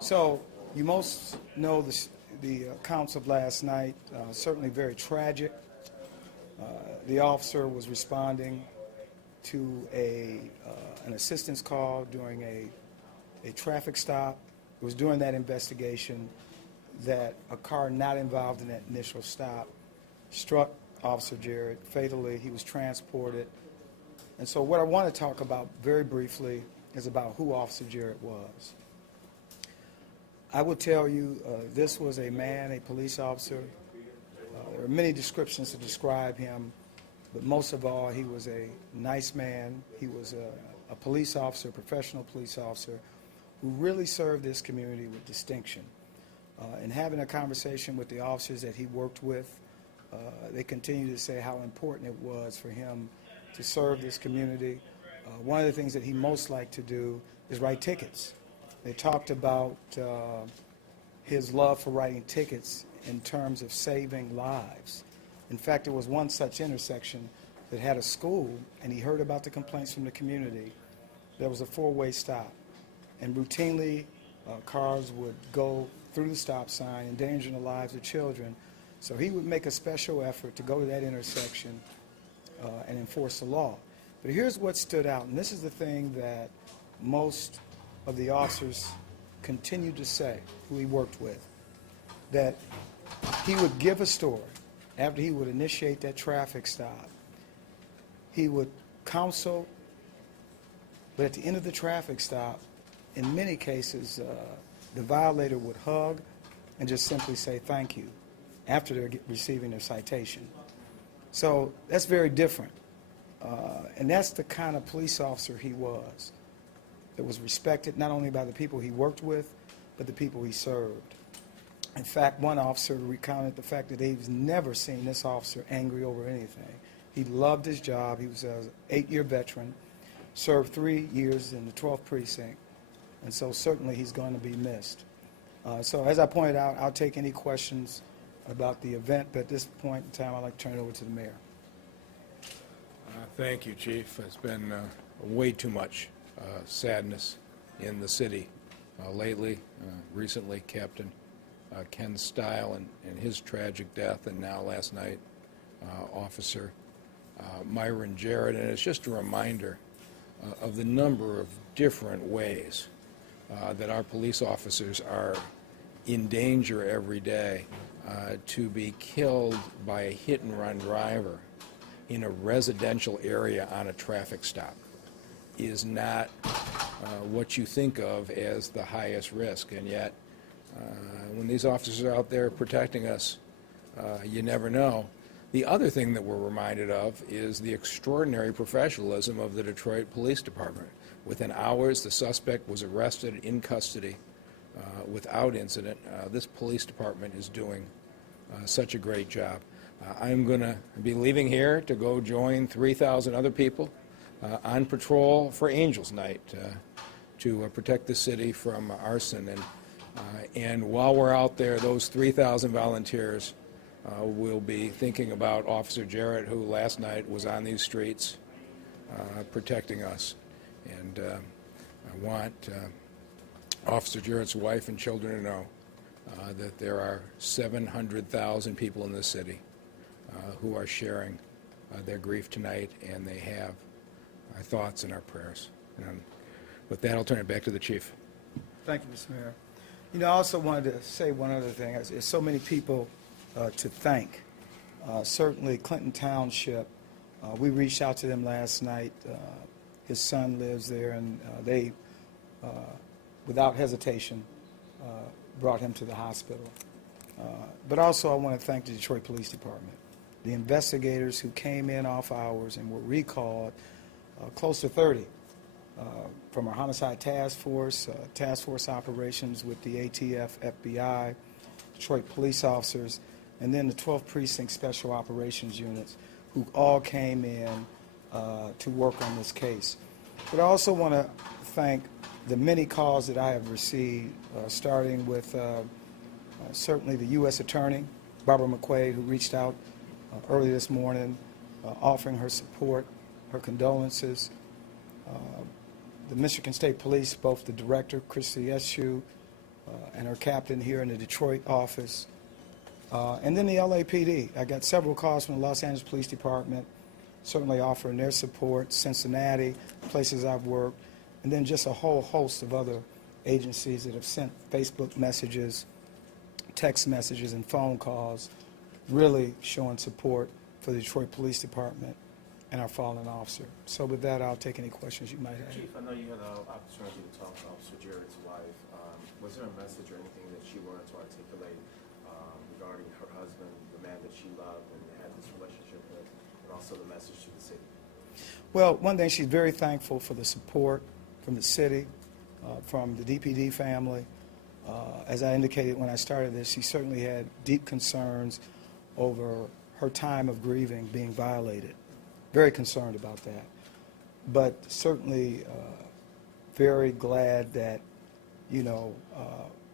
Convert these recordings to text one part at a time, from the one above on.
So you most know the accounts of last night, certainly very tragic. The officer was responding to an assistance call during a traffic stop. It was during that investigation that a car not involved in that initial stop struck Officer Jarrett fatally. He was transported. And so what I want to talk about very briefly is about who Officer Jarrett was. I will tell you, this was a man, a police officer. There are many descriptions to describe him, but most of all, he was a nice man. He was a police officer, a professional police officer, who really served this community with distinction. And having a conversation with the officers that he worked with, they continue to say how important it was for him to serve this community. One of the things that he most liked to do is write tickets. They talked about his love for writing tickets in terms of saving lives. In fact, there was one such intersection that had a school, and he heard about the complaints from the community. There was a four-way stop, and routinely cars would go through the stop sign, endangering the lives of children. So he would make a special effort to go to that intersection and enforce the law. But here's what stood out, and this is the thing that most of the officers continued to say, who he worked with, that he would give a story after he would initiate that traffic stop. He would counsel, but at the end of the traffic stop, in many cases, the violator would hug and just simply say thank you after they're receiving their citation. So that's very different. And that's the kind of police officer he was, that was respected not only by the people he worked with, but the people he served. In fact, one officer recounted the fact that he's never seen this officer angry over anything. He loved his job. He was an 8-year veteran, served 3 years in the 12th precinct, and so certainly he's going to be missed. So as I pointed out, I'll take any questions about the event, but at this point in time, I'd like to turn it over to the mayor. Thank you, Chief. It's been way too much sadness in the city lately. Recently, Captain Ken Stile and his tragic death, and now last night, Officer Myron Jarrett. And it's just a reminder of the number of different ways that our police officers are in danger every day to be killed by a hit-and-run driver in a residential area on a traffic stop is not what you think of as the highest risk. And yet, when these officers are out there protecting us, you never know. The other thing that we're reminded of is the extraordinary professionalism of the Detroit Police Department. Within hours, the suspect was arrested in custody without incident. This police department is doing such a great job. I'm going to be leaving here to go join 3,000 other people on patrol for Angels Night to protect the city from arson. And while we're out there, those 3,000 volunteers will be thinking about Officer Jarrett, who last night was on these streets protecting us. And I want Officer Jarrett's wife and children to know that there are 700,000 people in this city who are sharing their grief tonight, and they have our thoughts and our prayers. And with that, I'll turn it back to the Chief. Thank you, Mr. Mayor. You know, I also wanted to say one other thing. There's so many people to thank. Certainly Clinton Township, we reached out to them last night. His son lives there, and they, without hesitation, brought him to the hospital. But also I want to thank the Detroit Police Department, the investigators who came in off hours and were recalled, close to 30, from our homicide task force operations with the ATF, FBI, Detroit police officers, and then the 12th Precinct Special Operations units, who all came in to work on this case. But I also want to thank the many calls that I have received, starting with certainly the U.S. Attorney, Barbara McQuaid, who reached out early this morning, offering her support, her condolences. The Michigan State Police, both the director, Christy Eshu, and her captain here in the Detroit office. And then the LAPD. I got several calls from the Los Angeles Police Department, certainly offering their support, Cincinnati, places I've worked, and then just a whole host of other agencies that have sent Facebook messages, text messages, and phone calls, really showing support for the Detroit Police Department and our fallen officer. So with that, I'll take any questions you might have. Chief, I know you had an opportunity to talk to Officer Jarrett's wife. Was there a message or anything that she wanted to articulate regarding her husband, the man that she loved and had this relationship with, and also the message to the city? Well, one thing, she's very thankful for the support from the city, from the DPD family. As I indicated when I started this, she certainly had deep concerns over her time of grieving being violated. Very concerned about that. But certainly very glad that,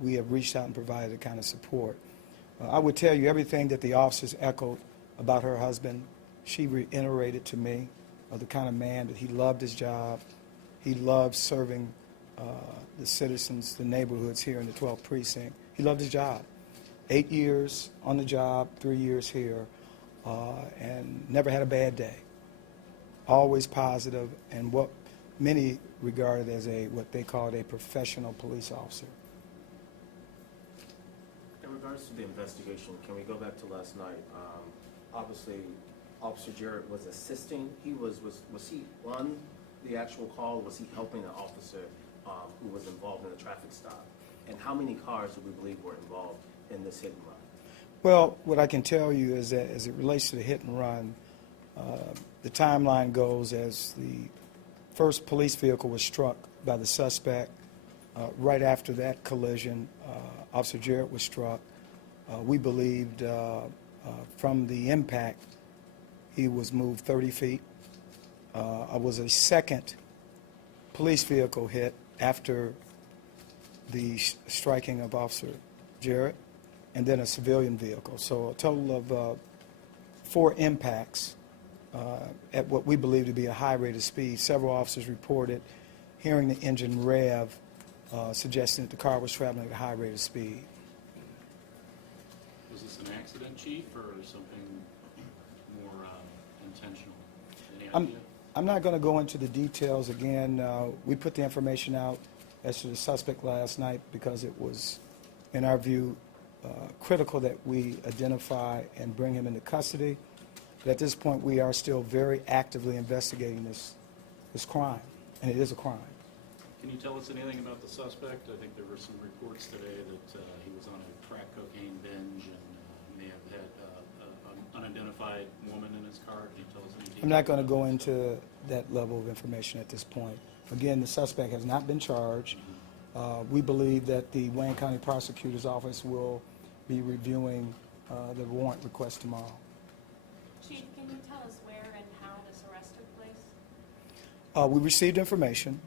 we have reached out and provided the kind of support. I would tell you everything that the officers echoed about her husband. She reiterated to me of the kind of man that he loved his job. He loved serving the citizens, the neighborhoods here in the 12th precinct. He loved his job. 8 years on the job, 3 years here, and never had a bad day. Always positive, and what many regarded as what they called a professional police officer. In regards to the investigation, can we go back to last night? Obviously, Officer Jarrett was assisting. Was he on the actual call? Was he helping an officer who was involved in a traffic stop? And how many cars do we believe were involved in this hit and run? Well, what I can tell you is that as it relates to the hit and run, the timeline goes as the first police vehicle was struck by the suspect. Right after that collision, Officer Jarrett was struck. We believed from the impact he was moved 30 feet. Was a second police vehicle hit after the striking of Officer Jarrett, and then a civilian vehicle. So a total of 4 impacts at what we believe to be a high rate of speed. Several officers reported hearing the engine rev, suggesting that the car was traveling at a high rate of speed. Was this an accident, Chief, or something more intentional? Any idea? I'm not going to go into the details again. We put the information out as to the suspect last night because it was, in our view, critical that we identify and bring him into custody. But at this point, we are still very actively investigating this crime, and it is a crime. Can you tell us anything about the suspect? I think there were some reports today that he was on a crack cocaine binge and may have had an unidentified woman in his car. Can you tell us any details? I'm not going to go into that level of information at this point. Again, the suspect has not been charged. We believe that the Wayne County Prosecutor's Office will be reviewing the warrant request tomorrow. Chief, can you tell us where and how this arrest took place? We received information.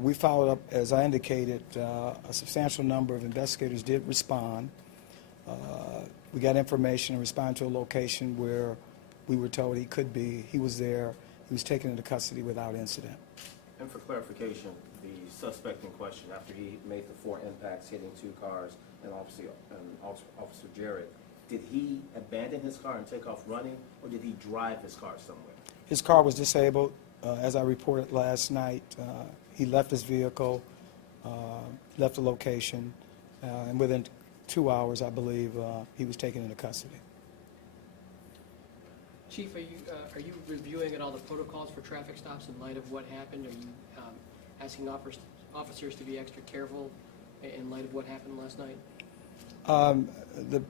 We followed up, as I indicated, a substantial number of investigators did respond. We got information and responded to a location where we were told he could be. He was there. He was taken into custody without incident. And for clarification, the suspect in question, after he made the 4 impacts hitting 2 cars and Officer Jarrett, did he abandon his car and take off running, or did he drive his car somewhere? His car was disabled. As I reported last night, he left his vehicle, left the location, and within 2 hours, I believe, he was taken into custody. Chief, are you reviewing at all the protocols for traffic stops in light of what happened? Are you asking officers to be extra careful in light of what happened last night? The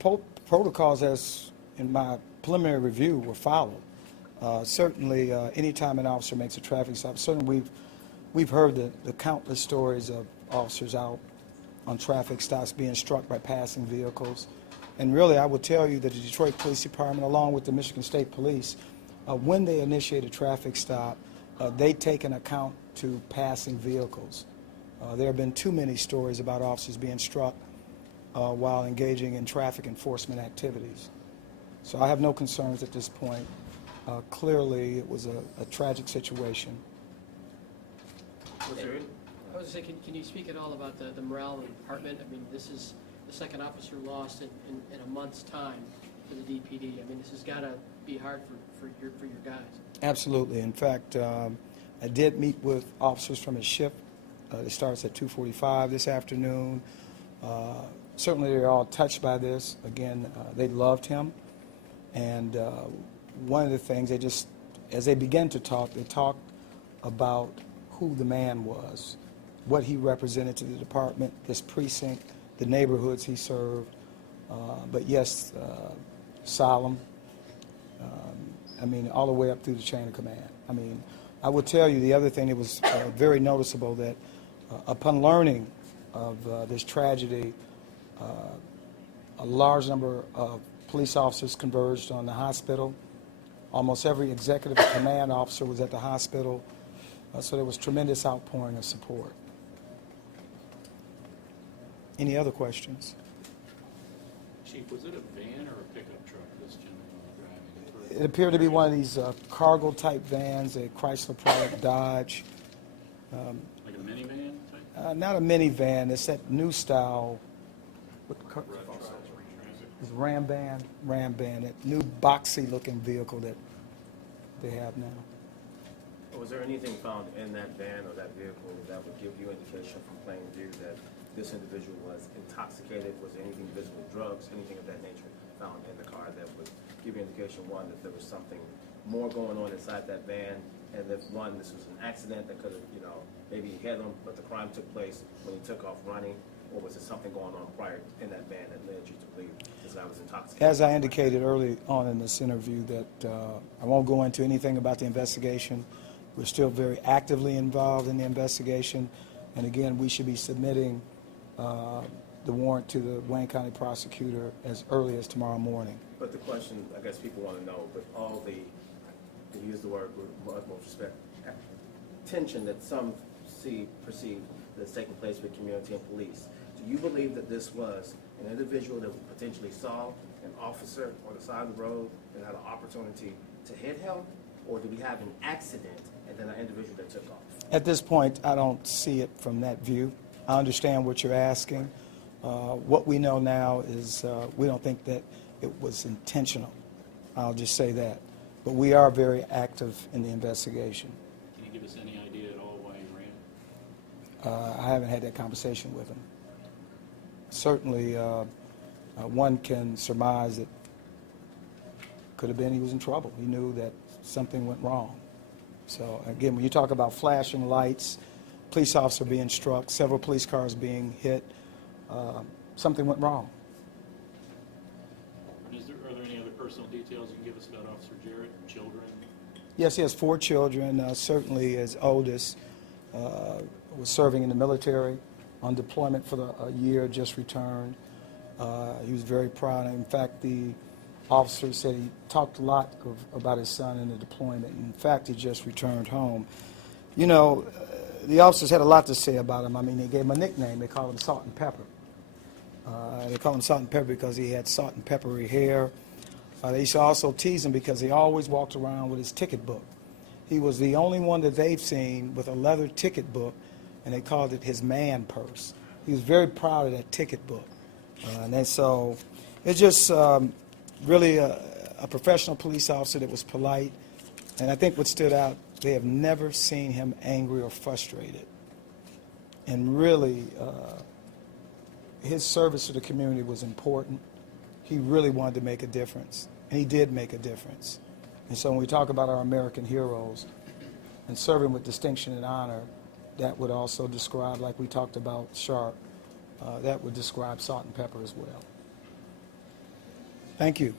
protocols, as in my preliminary review, were followed. Certainly, anytime an officer makes a traffic stop, certainly we've heard the countless stories of officers out on traffic stops being struck by passing vehicles. And really, I would tell you that the Detroit Police Department, along with the Michigan State Police, when they initiate a traffic stop, they take an account to passing vehicles. There have been too many stories about officers being struck while engaging in traffic enforcement activities. So I have no concerns at this point. Clearly, it was a tragic situation. Was there was gonna say, can you speak at all about the morale in the department? I mean, this is the second officer lost in a month's time for the DPD. I mean, this has gotta be hard for your guys. Absolutely. In fact, I did meet with officers from his shift. It starts at 2:45 this afternoon. Certainly, they're all touched by this. Again, they loved him. And one of the things, as they began to talk, they talked about who the man was, what he represented to the department, this precinct, the neighborhoods he served. But yes, solemn. I mean, all the way up through the chain of command. I mean, I will tell you the other thing that was very noticeable, that upon learning of this tragedy, a large number of police officers converged on the hospital. Almost every executive command officer was at the hospital, so there was tremendous outpouring of support. Any other questions? Chief, was it a van or a pickup truck this gentleman was driving? It appeared to be one of these cargo-type vans, a Chrysler product Dodge. Like a minivan type? Not a minivan, it's that new style. It's Ram van, that new boxy-looking vehicle that they have now. Was there anything found in that van or that vehicle that would give you indication from plain view that this individual was intoxicated? Was there anything visible, drugs, anything of that nature found in the car that would give you indication, one, that there was something more going on inside that van, and that, one, this was an accident that could have, maybe he hit him, but the crime took place when he took off running? Or was there something going on prior in that van that led you to believe this guy was intoxicated? As I indicated early on in this interview, that I won't go into anything about the investigation. We're still very actively involved in the investigation. And again, we should be submitting the warrant to the Wayne County prosecutor as early as tomorrow morning. But the question, I guess people want to know, with all the, to use the word with utmost respect, tension that some perceive that's taking place with community and police, do you believe that this was an individual that potentially saw an officer on the side of the road and had an opportunity to hit him? Or do we have an accident and then an individual that took off? At this point, I don't see it from that view. I understand what you're asking. What we know now is we don't think that it was intentional. I'll just say that. But we are very active in the investigation. Can you give us any idea at all why he ran? I haven't had that conversation with him. Certainly, one can surmise that could have been he was in trouble. He knew that something went wrong. So again, when you talk about flashing lights, police officer being struck, several police cars being hit, something went wrong. Are there any other personal details you can give us about Officer Jarrett, children? Yes, he has 4 children. Certainly his oldest was serving in the military on deployment for a year, just returned. He was very proud. In fact, the officer said he talked a lot about his son in the deployment. In fact, he just returned home. The officers had a lot to say about him. I mean, they gave him a nickname. They called him Salt and Pepper. They called him Salt and Pepper because he had salt and peppery hair. They used to also tease him because he always walked around with his ticket book. He was the only one that they've seen with a leather ticket book, and they called it his man purse. He was very proud of that ticket book. And then so it's just really a professional police officer that was polite. And I think what stood out, they have never seen him angry or frustrated. And really, his service to the community was important. He really wanted to make a difference, and he did make a difference. And so when we talk about our American heroes and serving with distinction and honor, that would also describe, like we talked about Sharp, that would describe Salt and Pepper as well. Thank you.